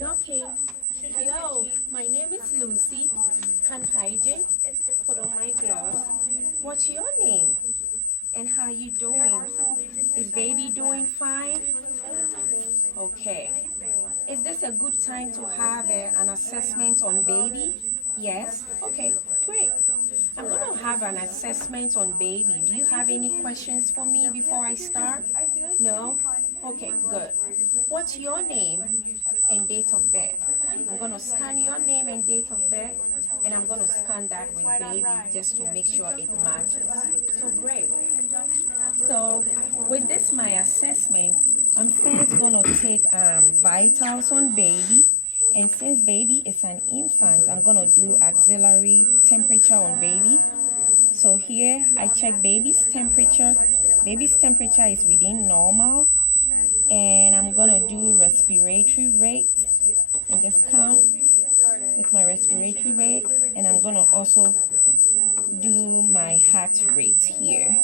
Okay. Hello, my name is Lucy. Hand hygiene. Put on my gloves. What's your name? And how you doing? Is baby doing fine? Okay. Is this a good time to have an assessment on baby? Yes? Okay, great. I'm going to have an assessment on baby. Do you have any questions for me before I start? No? Okay, good. What's your name and date of birth? I'm going to scan your name and date of birth, and I'm going to scan that with baby just to make sure it matches. So great. So with this my assessment, I'm first gonna take vitals on baby, and since baby is an infant, I'm gonna do auxiliary temperature on baby. So here I check baby's temperature. Baby's temperature is within normal, and I'm gonna do respiratory rate and just count with my respiratory rate, and I'm gonna also do my heart rate here.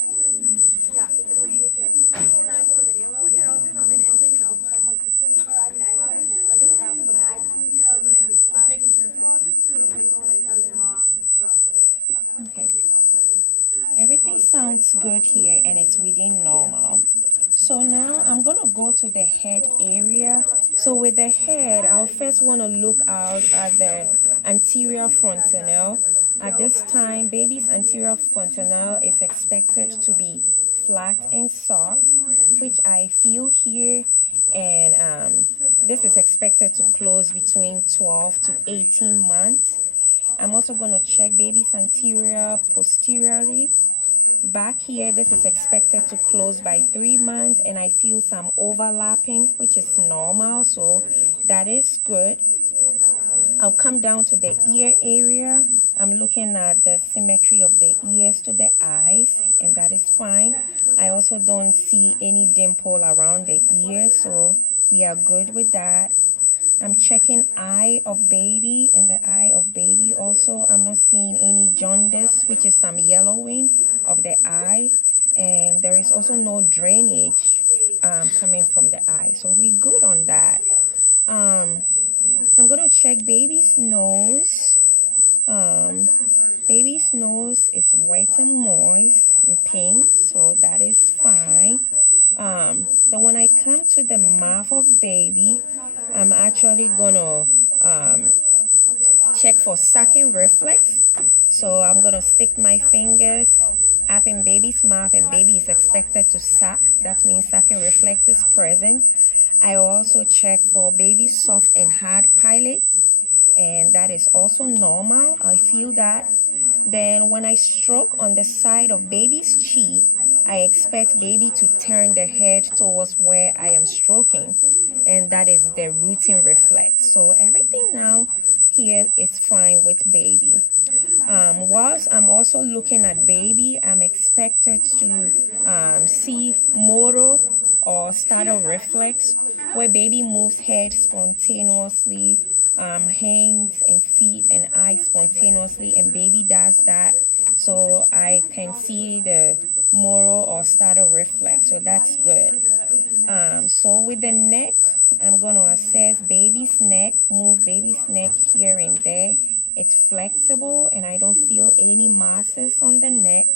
Okay. Everything sounds good here and it's within normal. So now I'm gonna go to the head area. So with the head, I'll first want to look out at the anterior fontanelle. At this time, baby's anterior fontanelle is expected to be flat and soft, which I feel here, and this is expected to close between 12 to 18 months. I'm also going to check baby's anterior posteriorly. Back here, this is expected to close by 3 months, and I feel some overlapping, which is normal, so that is good. I'll come down to the ear area. I'm looking at the symmetry of the ears to the eyes, and that is fine. I also don't see any dimple around the ear, so we are good with that. I'm checking eye of baby, and the eye of baby also, I'm not seeing any jaundice, which is some yellowing of the eye, and there is also no drainage coming from the eye, so we're good on that. I'm gonna check baby's nose. Baby's nose is wet and moist and pink, so that is fine. Then when I come to the mouth of baby, I'm actually gonna check for sucking reflex. So I'm gonna stick my fingers up in baby's mouth, and baby is expected to suck. That means sucking reflex is present. I also check for baby's soft and hard palate, and that is also normal. I feel that. Then when I stroke on the side of baby's cheek, I expect baby to turn the head towards where I am stroking, and that is the rooting reflex. So everything now here is fine with baby. Whilst I'm also looking at baby, I'm expected to see motor or startle reflex, where baby moves head spontaneously, hands and feet and eyes spontaneously, and baby does that. So I can see the motor or startle reflex, so that's good. So with the neck, I'm going to assess baby's neck, move baby's neck here and there. It's flexible and I don't feel any masses on the neck.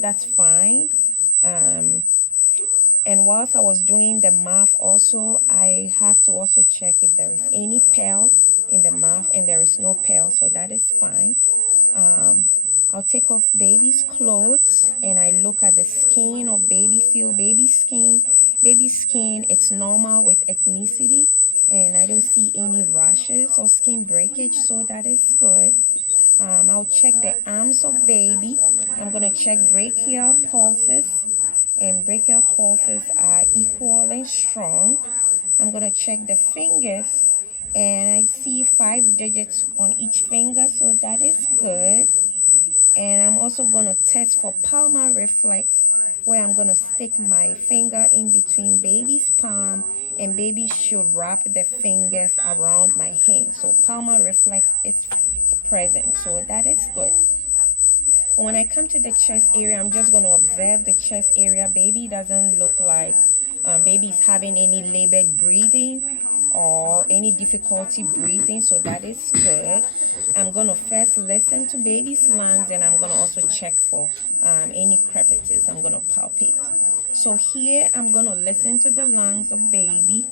That's fine. And whilst I was doing the mouth also, I have to also check if there is any pearl in the mouth, and there is no pearl, so that is fine. I'll take off baby's clothes and I look at the skin of baby, feel baby's skin. Baby's skin, it's normal with ethnicity, and I don't see any rashes or skin breakage, so that is good. I'll check the arms of baby. I'm going to check brachial pulses, and brachial pulses are equal and strong. I'm going to check the fingers, and I see 5 digits on each finger, so that is good. And I'm also going to test for palmar reflex, where I'm going to stick my finger in between baby's palm, and baby should wrap the fingers around my hand. So palmar reflex is present, so that is good. When I come to the chest area, I'm just going to observe the chest area. Baby doesn't look like baby is having any labored breathing or any any difficulty breathing, so that is good. I'm gonna first listen to baby's lungs, and I'm gonna also check for any crepitus. I'm gonna palpate. So here I'm gonna listen to the lungs of baby.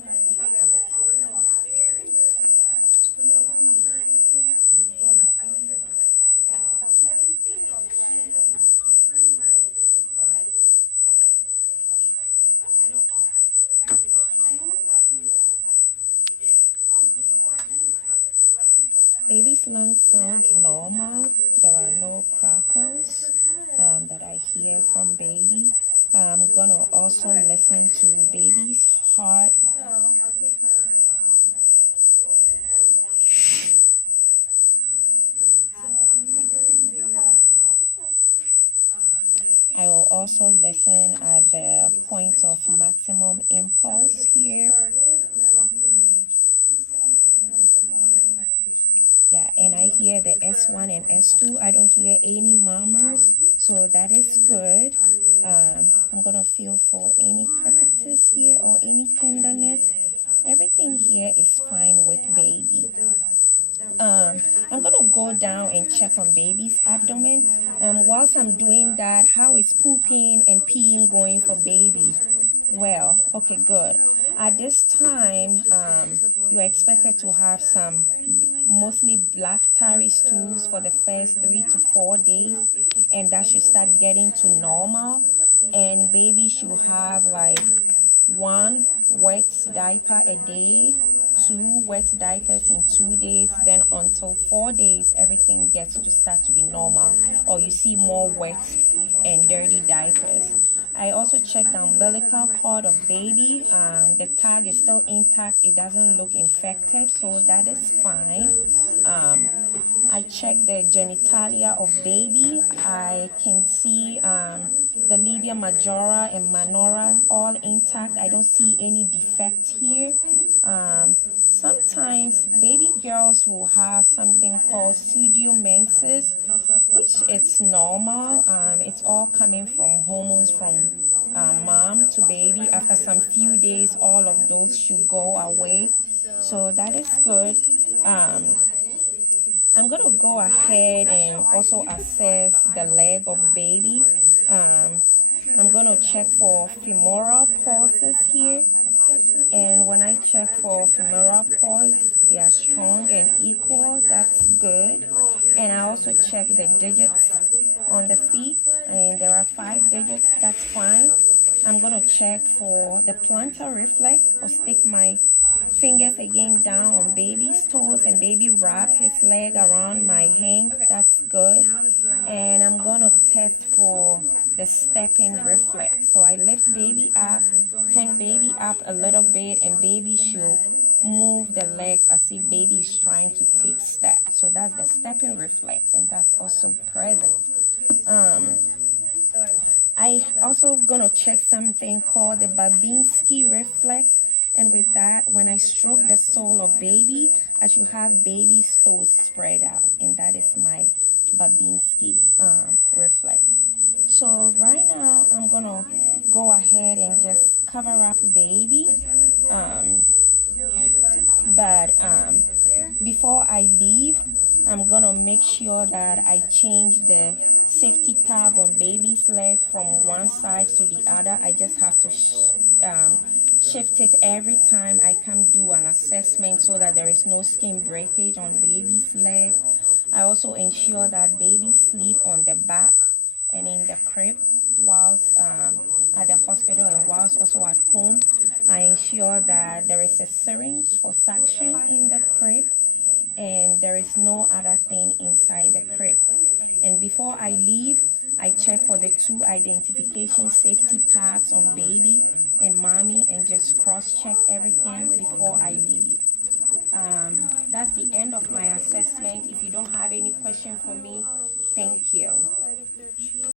Baby's lungs sound normal. There are no crackles that I hear from baby. I'm gonna also listen to baby's heart. I will also listen at the point of maximum impulse here. Yeah, and I hear the S1 and S2. I don't hear any murmurs, so that is good. I'm gonna feel for any crepitus here or any tenderness. Everything here is fine with baby. I'm gonna go down and check on baby's abdomen. Whilst I'm doing that, how is pooping and peeing going for baby? Well, okay, good. At this time, you're expected to have some mostly black tarry stools for the first 3 to 4 days, and that should start getting to normal. And baby should have like one wet diaper a day, two wet diapers in 2 days, then until 4 days everything gets to start to be normal, or you see more wet and dirty diapers. I also checked the umbilical cord of baby. The tag is still intact, it doesn't look infected, so that is fine. I checked the genitalia of baby. I can see the labia majora and minora all intact. I don't see any defects here. Sometimes baby girls will have something called pseudomenses, which is normal. It's all coming from hormones from mom to baby. After some few days, all of those should go away. So that is good. I'm gonna go ahead and also assess the leg of baby. Um, I'm gonna check for femoral pulses here, and when I check for femoral pulse, they are strong and equal. That's good. And I also check the digits on the feet, and there are 5 digits. That's fine. I'm gonna check for the plantar reflex, or stick my fingers again down on baby's toes and baby wrap his leg around my hand. That's good. And I'm gonna test for the stepping reflex. So I lift baby up, hang baby up a little bit, and baby should move the legs as if baby is trying to take steps. So that's the stepping reflex, and that's also present. I also gonna check something called the Babinski reflex, and with that, when I stroke the sole of baby, I should have baby's toes spread out, and that is my Babinski reflex. So right now, I'm gonna go ahead and just cover up baby. But before I leave, I'm gonna make sure that I change the safety tag on baby's leg from one side to the other. I just have to shift it every time I come do an assessment, so that there is no skin breakage